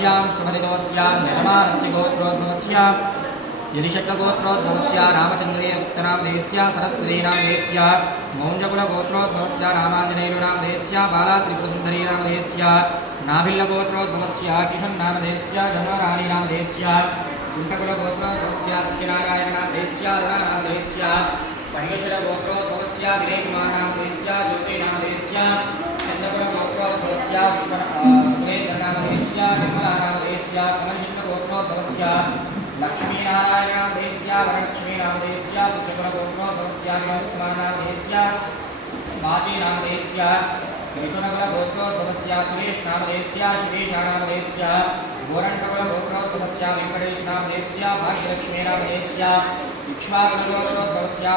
गोत्रोद्भवस्यां शुभदितोस्यां यजमानस्य गोत्रोद्भवस्य यदिशक्यगोत्रोद्भवस्य रामचन्द्रीयगुप्तनामधेयस्य सरस्वतीनामधेयस्य मौञ्जकुलगोत्रोद्भवस्य रामाञ्जनेयुनामधेयस्य बालात्रिपुरसुन्दरीनामधेयस्य नाभिल्लगोत्रोद्भवस्य किशन्नामधेयस्य जन्मराणीनामधेयस्य कुण्ठकुलगोत्रोद्भवस्य सत्यनारायणनामधेयस्य अरुणानामधेयस्य पणिकशिलगोत्रोद्भवस्य विनयकुमारनामधेयस्य ज्योतिनामधेयस्य चन्द्रकुलगोत्रोद्भवस्य विश्व सुरेन्द्रनामधेयस्य निर्मलानामधेयस्य कमलचित्तगोत्रोद्भवस्य लक्ष्मीनारायणनामधेयस्य वरलक्ष्मीनामधेयस्य उच्चकुलगोत्रोद्भवस्य विनोदकुमारनामधेयस्य स्वातीनामधेयस्य मिथुनकुलगोत्रोद्भवस्य सुरेशनामधेयस्य शिवेशानामधेयस्य गोरण्डकुलगोत्रोद्भवस्य वेङ्कटेशनामधेयस्य भाग्यलक्ष्मीनामधेयस्य इक्ष्वाकुलगोत्रोद्भवस्य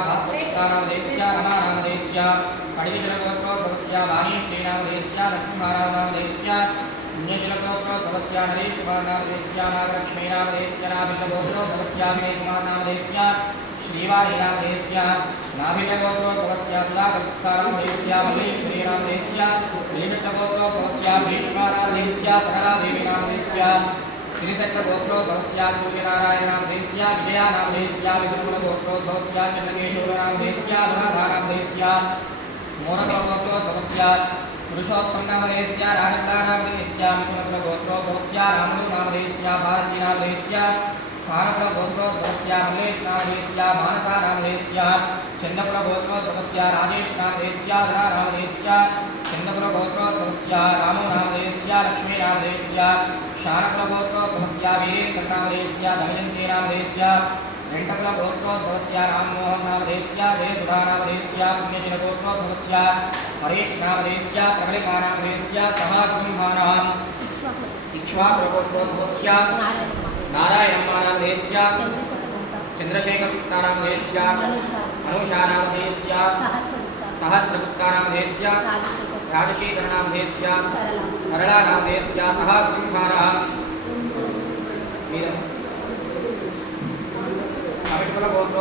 भागवतानामधेयस्य रमानामधेयस्य पडिजलगोत्रोद्भवस्य वाणीश्रीनामधेयस्य नरसिंहानामधेयस्य पुण्यशिलगोत्रोद्भवस्य नरेशकुमारनामधेयस्य नागलक्ष्मीनामधेयस्य नाभिलगोत्रोद्भवस्य विनयकुमारनामधेयस्य श्रीवाणीनामधेयस्य नाभिलगोत्रोद्भवस्य सुधाकर्तानामधेयस्य मल्लेश्वरीनामधेयस्य निलिमित्तगोत्रोद्भवस्य भीष्मानामधेयस्य सरलादेवीनामधेयस्य श्रीसट्टगोत्रोद्भवस्य सूर्यनारायणनामधेयस्य विजयानामधेयस्य विदुषुलगोत्रोद्भवस्य चन्द्रकेशोरनामधेयस्य अनुराधानामधेयस्य मोरगोत्रोद्भवस्य पुरुषोत्तमनामधेयस्य राजन्दानामधेयस्य मिथुनकुलगोत्रोद्भवस्य रामदूनामधेयस्य भारतीनामधेयस्य सारकुलगोत्रोद्भवस्य मल्लेशनामधेयस्य मानसानामधेयस्य चन्दकुलगोत्रोद्भवस्य राजेशनामधेयस्य धनानामधेयस्य चन्दकुलगोत्रोद्भवस्य रामोनामधेयस्य लक्ष्मीनामधेयस्य शानकुलगोत्रोद्भवस्य हरेशनामधेयस्य प्रबलिकानामधेयस्य सहाकुम्भानाम् इक्ष्वाकुलगोत्रोद्भवस्य नारायणम्मानामधेयस्य चन्द्रशेखरगुप्तानामधेयस्य अनुषानामधेयस्य सहस्रगुप्तानामधेयस्य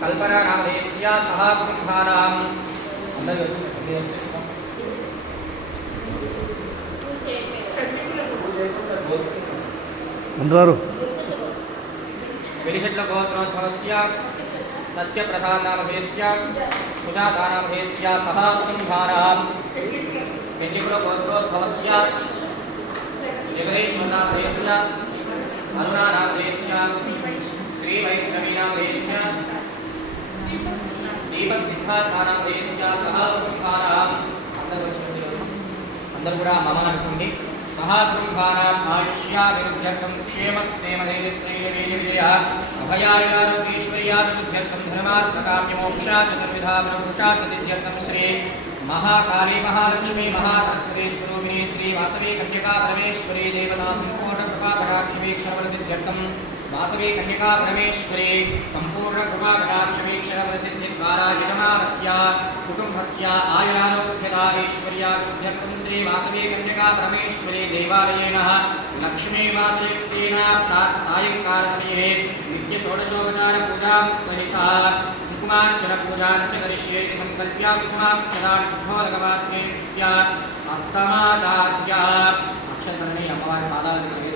కల్పన రామదేశ్య సహా కుటుంబానాం అందరూ అందరూ విరిషట్ల గోత్రోద్భవస్య సత్యప్రసాదనామధేస్య సుజాతానామధేస్య సహా కుటుంబానాం పెళ్ళికుల గోత్రోద్భవస్య జగదీశ్వరనామధేస్య అరుణానామధేస్య శ్రీవైష్ణవీనామధేస్య మమ అనుకోండి సహాకృంభానాం ఆయుష్యాభివృద్ధ్యర్థం క్షేమస్తేమధైర్యస్థైర్యవీర్య విజయ అభయాయురారోగ్యేశ్వర్యాభివృద్ధ్యర్థం ధర్మార్థకామ్యమోక్షా చతుర్విధా బ్రహ్మపురుషార్థసిద్ధ్యర్థం శ్రీ మహాకాళీ మహాలక్ష్మీ మహాసరస్వతి స్వరూపిణి శ్రీ వాసవి కన్యకా పరమేశ్వరి దేవతా సంపూర్ణ కృపా కటాక్షవీక్షణ సిద్ధ్యర్థం వాసవి కన్యకా పరమేశ్వరి సంపూర్ణ కృపా కటాక్షవీక్షణ సిద్ధి ద్వారా యజమానస్య కుటుంబస్య ఆయురారోగ్యతా ఐశ్వర్యాభివృద్ధ్యర్థం वासवे कन्यका परमेश्वरे सम्पूर्णकृपाकटाक्षवीक्षणप्रसिद्धिद्वारा यजमानस्य, कुटुम्बस्य आयुरारोग्यता ऐश्वर्याभिध्यर्थं श्रीवासवे कन्यका परमेश्वरे देवालयेन लक्ष्मीवासयुक्तेन प्रात् सायङ्कालसमये नित्यषोडशोपचारपूजां सहिता कुमाक्षरपूजां च करिष्ये इति सङ्कल्प्या कुसुमाक्षरान् शुद्धोदकमात्मेन क्षुत्या अस्तमाचार्या अक्षरकरणे अम्बवारि पादालकरणे